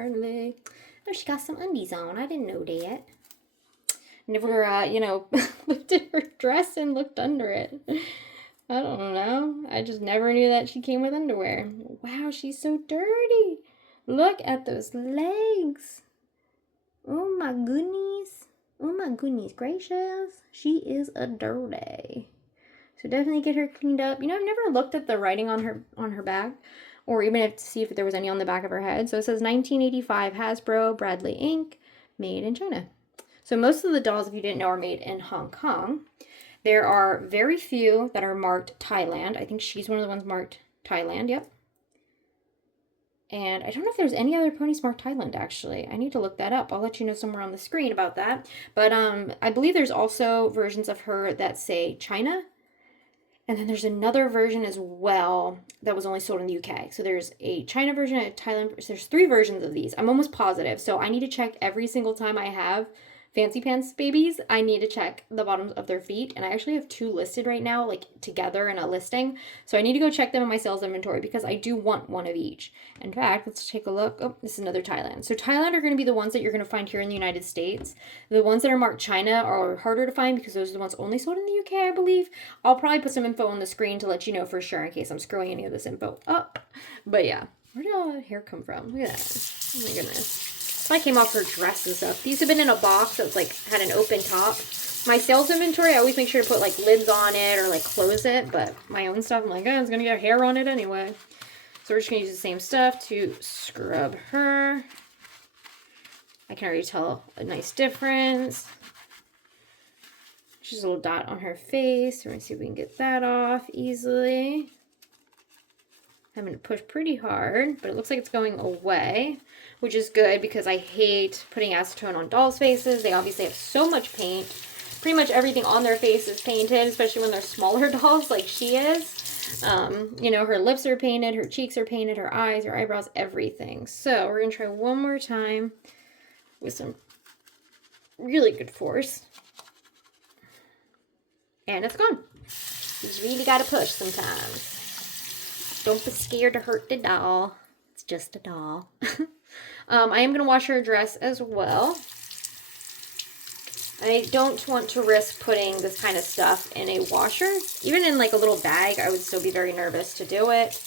apparently. Oh, she got some undies on. I didn't know that. Never, looked at her dress and looked under it. I don't know. I just never knew that she came with underwear. Wow, she's so dirty. Look at those legs. Oh my goodness. Oh my goodness gracious. She is a dirty. So definitely get her cleaned up. I've never looked at the writing on her back, or even to see if there was any on the back of her head. So it says 1985 Hasbro Bradley Inc. Made in China. So most of the dolls, if you didn't know, are made in Hong Kong. There are very few that are marked Thailand. I think she's one of the ones marked Thailand, yep. And I don't know if there's any other ponies marked Thailand, actually. I need to look that up. I'll let you know somewhere on the screen about that. But I believe there's also versions of her that say China. And then there's another version as well that was only sold in the UK. So there's a China version, a Thailand version. There's 3 versions of these. I'm almost positive. So I need to check every single time I have Fancy Pants babies. I need to check the bottoms of their feet. And I actually have 2 listed right now, like together in a listing. So I need to go check them in my sales inventory because I do want one of each. In fact, let's take a look. Oh, this is another Thailand. So Thailand are going to be the ones that you're going to find here in the United States. The ones that are marked China are harder to find because those are the ones only sold in the UK, I believe. I'll probably put some info on the screen to let you know for sure in case I'm screwing any of this info up. But yeah, where did all that hair come from? Look at that. Oh my goodness. I came off her dress and stuff. These have been in a box that's like had an open top. My sales inventory, I always make sure to put like lids on it or like close it, but my own stuff, I'm like, oh, it's gonna get hair on it anyway. So we're just gonna use the same stuff to scrub her. I can already tell a nice difference. Just a little dot on her face. We're gonna see if we can get that off easily. I'm going to push pretty hard, but it looks like it's going away, which is good because I hate putting acetone on dolls' faces. They obviously have so much paint. Pretty much everything on their face is painted, especially when they're smaller dolls like she is. Her lips are painted, her cheeks are painted, her eyes, her eyebrows, everything. So we're going to try one more time with some really good force. And it's gone. You just really got to push sometimes. Don't be scared to hurt the doll. It's just a doll. I am going to wash her dress as well. I don't want to risk putting this kind of stuff in a washer. Even in like a little bag, I would still be very nervous to do it.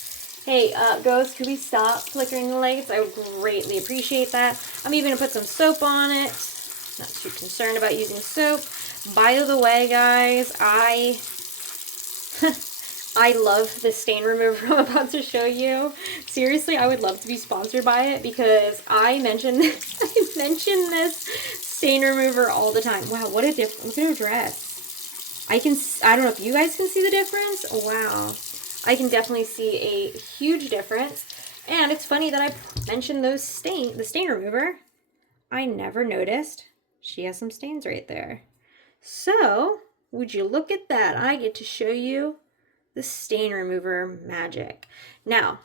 Hey, Ghost, could we stop flickering the lights? I would greatly appreciate that. I'm even going to put some soap on it. Not too concerned about using soap. By the way, guys, I love the stain remover I'm about to show you. Seriously, I would love to be sponsored by it because I mention this stain remover all the time. Wow, what a difference. Look at her dress. I don't know if you guys can see the difference. Wow. I can definitely see a huge difference. And it's funny that I mentioned the stain remover. I never noticed. She has some stains right there. So, would you look at that? I get to show you the stain remover magic. Now,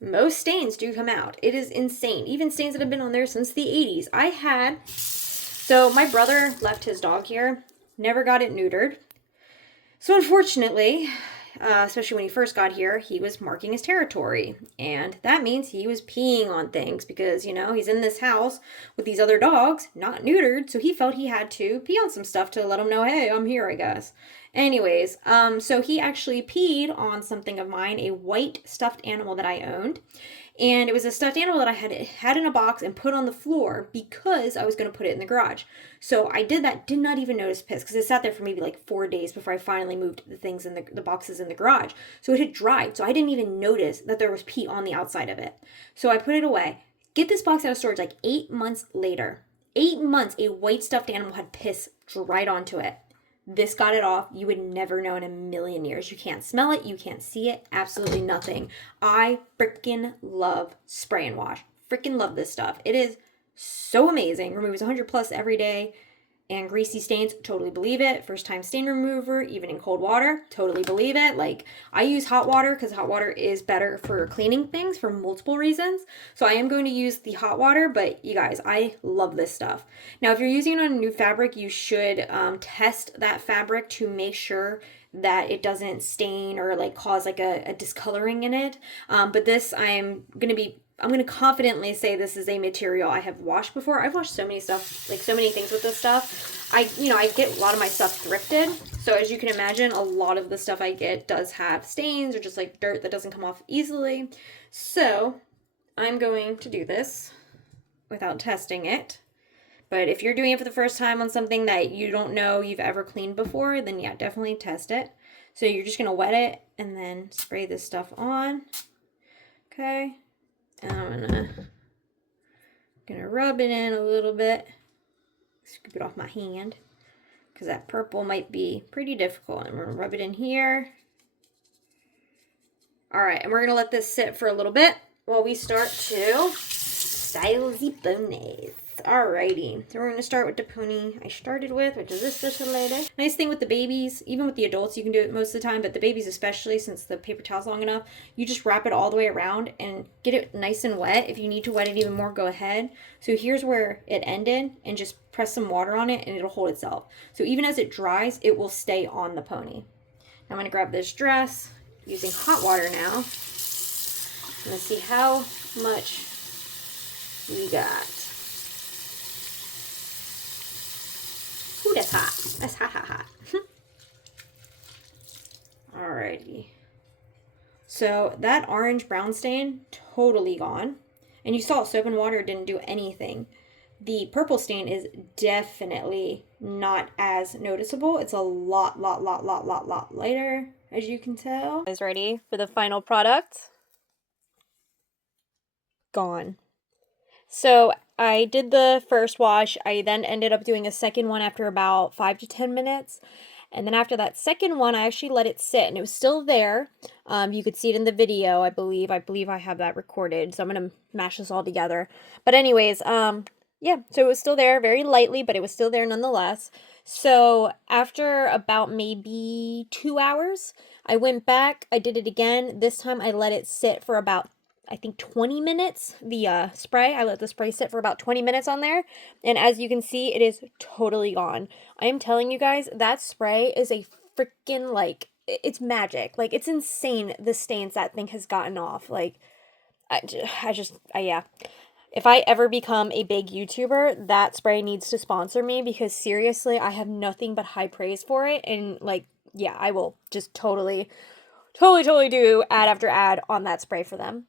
most stains do come out. It is insane. Even stains that have been on there since the 80s. So my brother left his dog here, never got it neutered. So unfortunately, especially when he first got here, he was marking his territory. And that means he was peeing on things because, he's in this house with these other dogs, not neutered. So he felt he had to pee on some stuff to let them know, hey, I'm here, I guess. Anyways, so he actually peed on something of mine, a white stuffed animal that I owned. And it was a stuffed animal that I had in a box and put on the floor because I was going to put it in the garage. So I did that, did not even notice piss because it sat there for maybe like 4 days before I finally moved the things in the boxes in the garage. So it had dried. So I didn't even notice that there was pee on the outside of it. So I put it away. Get this box out of storage like 8 months later. 8 months, a white stuffed animal had piss dried onto it. This got it off. You would never know in a million years. You can't smell it. You can't see it. Absolutely nothing. I freaking love spray and wash. Freaking love this stuff. It is so amazing. Removes 100 plus every day. And greasy stains, totally believe it. First time stain remover, even in cold water, totally believe it. Like, I use hot water because hot water is better for cleaning things for multiple reasons. So I am going to use the hot water, but you guys, I love this stuff. Now, if you're using it on a new fabric, you should test that fabric to make sure that it doesn't stain or like cause like a discoloring in it. But this, I'm going to be I'm going to confidently say this is a material I have washed before. I've washed so many stuff, like so many things with this stuff. I get a lot of my stuff thrifted. So as you can imagine, a lot of the stuff I get does have stains or just like dirt that doesn't come off easily. So I'm going to do this without testing it. But if you're doing it for the first time on something that you don't know you've ever cleaned before, then yeah, definitely test it. So you're just going to wet it and then spray this stuff on. Okay. And I'm gonna rub it in a little bit. Scoop it off my hand because that purple might be pretty difficult. I'm gonna rub it in here. All right, and we're gonna let this sit for a little bit while we start to style the ponies. Alrighty, so we're gonna start with the pony I started with, which is this little lady. Nice thing with the babies, even with the adults, you can do it most of the time, but the babies especially, since the paper towel's long enough, you just wrap it all the way around and get it nice and wet. If you need to wet it even more, go ahead. So here's where it ended, and just press some water on it and it'll hold itself. So even as it dries, it will stay on the pony. Now I'm gonna grab this dress, using hot water now. I'm gonna see how much we got. Ooh, that's hot. That's hot, hot, hot. Alrighty. So that orange brown stain, totally gone. And you saw soap and water didn't do anything. The purple stain is definitely not as noticeable. It's a lot lighter, as you can tell. Is ready for the final product. Gone. So I did the first wash. I then ended up doing a second one after about 5 to 10 minutes. And then after that second one, I actually let it sit, and it was still there. You could see it in the video, I believe. I believe I have that recorded, so I'm going to mash this all together. But anyways, yeah, so it was still there very lightly, but it was still there nonetheless. So after about maybe 2 hours, I went back, I did it again. This time I let it sit for about, I think, 20 minutes. The spray, I let the spray sit for about 20 minutes on there. And as you can see, it is totally gone. I am telling you guys, that spray is a freaking, like, it's magic. Like, it's insane the stains that thing has gotten off. Like, yeah. If I ever become a big YouTuber, that spray needs to sponsor me, because seriously, I have nothing but high praise for it. And, like, yeah, I will just totally do ad after ad on that spray for them.